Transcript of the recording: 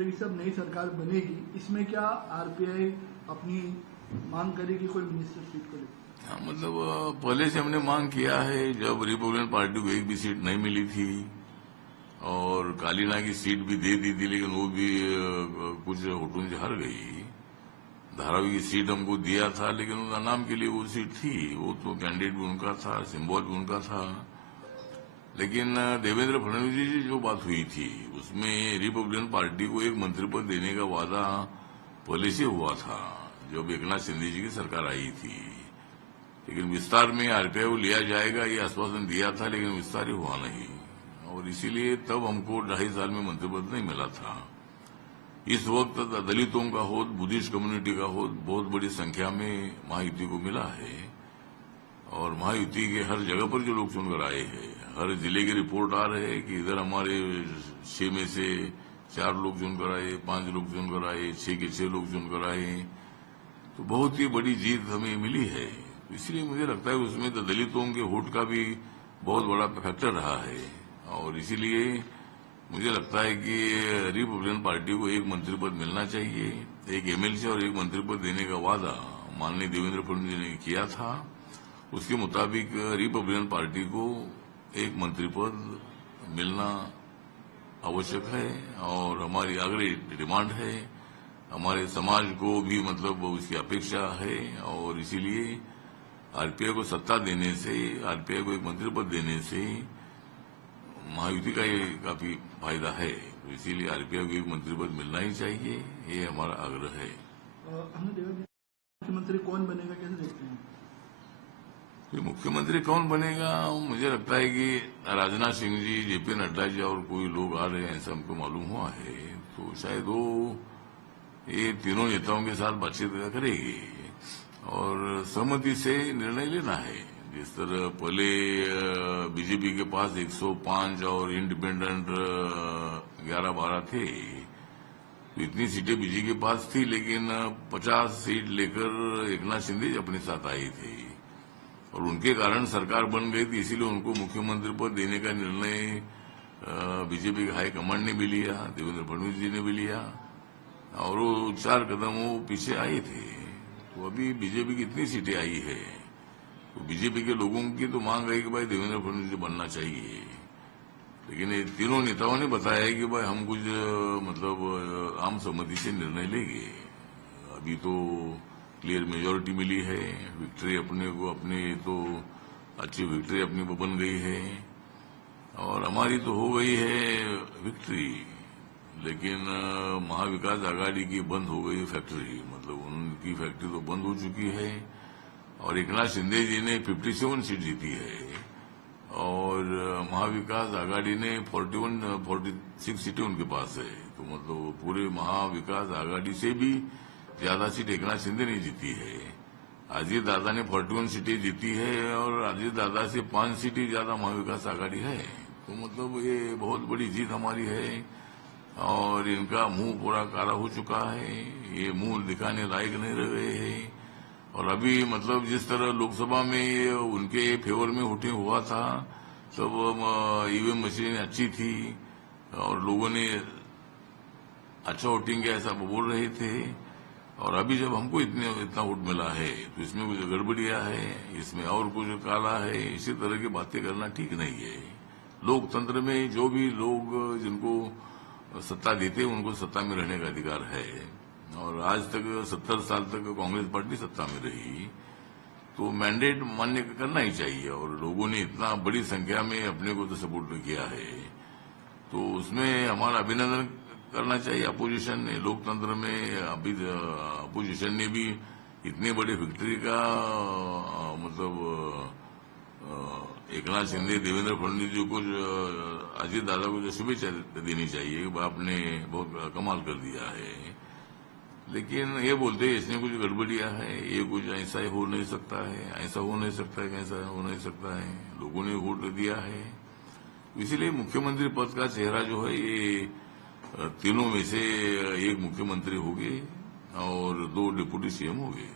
तरह की सब नई सरकार बनेगी, इसमें क्या आरपीआई अपनी मांग करेगी कोई मिनिस्टर सीट को लेकर? हाँ, मतलब पहले से हमने मांग किया है। जब रिपब्लिकन पार्टी को एक भी सीट नहीं मिली थी और कालीना की सीट भी दे दी थी, लेकिन वो भी कुछ होटों से हार गई। धारावी की सीट हमको दिया था, लेकिन उनका नाम के लिए वो सीट थी, वो तो कैंडिडेट भी उनका था, सिंबल भी उनका था। लेकिन देवेंद्र फडणवीस जी से जो बात हुई थी उसमें रिपब्लिकन पार्टी को एक मंत्री पद देने का वादा पहले से हुआ था जब एकनाथ शिंदे जी की सरकार आई थी। लेकिन विस्तार में आरपीआई को लिया जाएगा ये आश्वासन दिया था, लेकिन विस्तार ही हुआ नहीं और इसीलिए तब हमको 2.5 साल में मंत्री पद नहीं मिला था। इस वक्त दलितों का हो, बुद्धिस्ट कम्युनिटी का हो, बहुत बड़ी संख्या में महायुति को मिला है और महायुति के हर जगह पर जो लोग चुनकर आए हैं, हर जिले की रिपोर्ट आ रहे हैं कि इधर हमारे 6 में से 4 लोग चुनकर आए, 5 लोग चुनकर आए, 6 के 6 लोग चुनकर आए, तो बहुत ही बड़ी जीत हमें मिली है। इसलिए मुझे लगता है उसमें तो दलितों के वोट का भी बहुत बड़ा फैक्टर रहा है और इसीलिए मुझे लगता है कि रिपब्लिकन पार्टी को एक मंत्री पद मिलना चाहिए। एक एमएलसी और एक मंत्री पद देने का वादा माननीय देवेंद्र फडणवीस जी ने किया था, उसके मुताबिक रिपब्लिकन पार्टी को एक मंत्री पद मिलना आवश्यक है और हमारी आग्रही डिमांड है। हमारे समाज को भी मतलब उसकी अपेक्षा है और इसीलिए आरपीआई को सत्ता देने से, आरपीआई को एक मंत्री पद देने से महायुति का ये काफी फायदा है। तो इसीलिए आरपीआई को एक मंत्री पद मिलना ही चाहिए, ये हमारा आग्रह है। हमने देखा मुख्यमंत्री कौन बनेगा, कैसे देखते हैं? मुख्यमंत्री कौन बनेगा, मुझे लगता है कि राजनाथ सिंह जी, जेपी नड्डा जी और कोई लोग आ रहे हैं ऐसा हमको मालूम हुआ है, तो शायद वो ये तीनों नेताओं के साथ बातचीत करेगी और सहमति से निर्णय लेना है। जिस तरह पहले बीजेपी के पास 105 और इंडिपेंडेंट 11-12 थे, तो इतनी सीटें बीजेपी के पास थी, लेकिन 50 सीट लेकर एकनाथ शिंदे अपने साथ आई थी और उनके कारण सरकार बन गई थी। इसीलिए उनको मुख्यमंत्री पद देने का निर्णय बीजेपी के हाईकमांड ने भी लिया, देवेंद्र फडणवीस जी ने भी लिया और वो 4 कदम वो पीछे आए थे। तो अभी बीजेपी की इतनी सीटें आई है, तो बीजेपी के लोगों की तो मांग है कि भाई देवेंद्र फडणवीस जी बनना चाहिए, लेकिन ये तीनों नेताओं ने बताया है कि भाई हम कुछ मतलब आम सहमति से निर्णय लेंगे। अभी तो क्लियर मेजोरिटी मिली है, विक्ट्री अपने तो अच्छी विक्ट्री अपनी बन गई है और हमारी तो हो गई है विक्ट्री, लेकिन महाविकास आघाड़ी की बंद हो गई फैक्ट्री, मतलब उनकी फैक्ट्री तो बंद हो चुकी है और एकनाथ शिंदे जी ने 57 सीट जीती है और महाविकास आघाड़ी ने 46 सीटें उनके पास है। तो मतलब पूरे महाविकास आघाड़ी से भी ज्यादा सीट एकनाथ शिंदे ने जीती है। अजीत दादा ने 41 सीटें जीती है और अजीत दादा से 5 सीटें ज्यादा महाविकास आघाड़ी है। तो मतलब ये बहुत बड़ी जीत हमारी है और इनका मुंह पूरा काला हो चुका है, ये मुंह दिखाने लायक नहीं रह गए हैं और अभी मतलब जिस तरह लोकसभा में उनके फेवर में वोटिंग हुआ था, सब ईवीएम मशीन अच्छी थी और लोगों ने अच्छा वोटिंग किया ऐसा बोल रहे थे और अभी जब हमको इतना वोट मिला है तो इसमें कुछ गड़बड़ियां है, इसमें और कुछ काला है, इसी तरह की बातें करना ठीक नहीं है। लोकतंत्र में जो भी लोग जिनको सत्ता देते हैं उनको सत्ता में रहने का अधिकार है और आज तक 70 साल तक कांग्रेस पार्टी सत्ता में रही, तो मैंडेट मान्य करना ही चाहिए और लोगों ने इतना बड़ी संख्या में अपने को तो सपोर्ट किया है, तो उसमें हमारा अभिनंदन करना चाहिए अपोजिशन ने। लोकतंत्र में अभी अपोजिशन ने भी इतने बड़े विक्ट्री का मतलब एकनाथ शिंदे, देवेंद्र फडणवीस जी को, अजीत दादा को जो शुभेच्छा देनी चाहिए कि आपने बहुत कमाल कर दिया है, लेकिन ये बोलते हैं इसमें कुछ गड़बड़ियां है, ये कुछ ऐसा हो नहीं सकता है, ऐसा हो नहीं सकता है, ऐसा हो नहीं सकता है, लोगों ने वोट दिया है। इसीलिए मुख्यमंत्री पद का चेहरा जो है ये तीनों में से एक मुख्यमंत्री होंगे और 2 डिप्टी सीएम होंगे।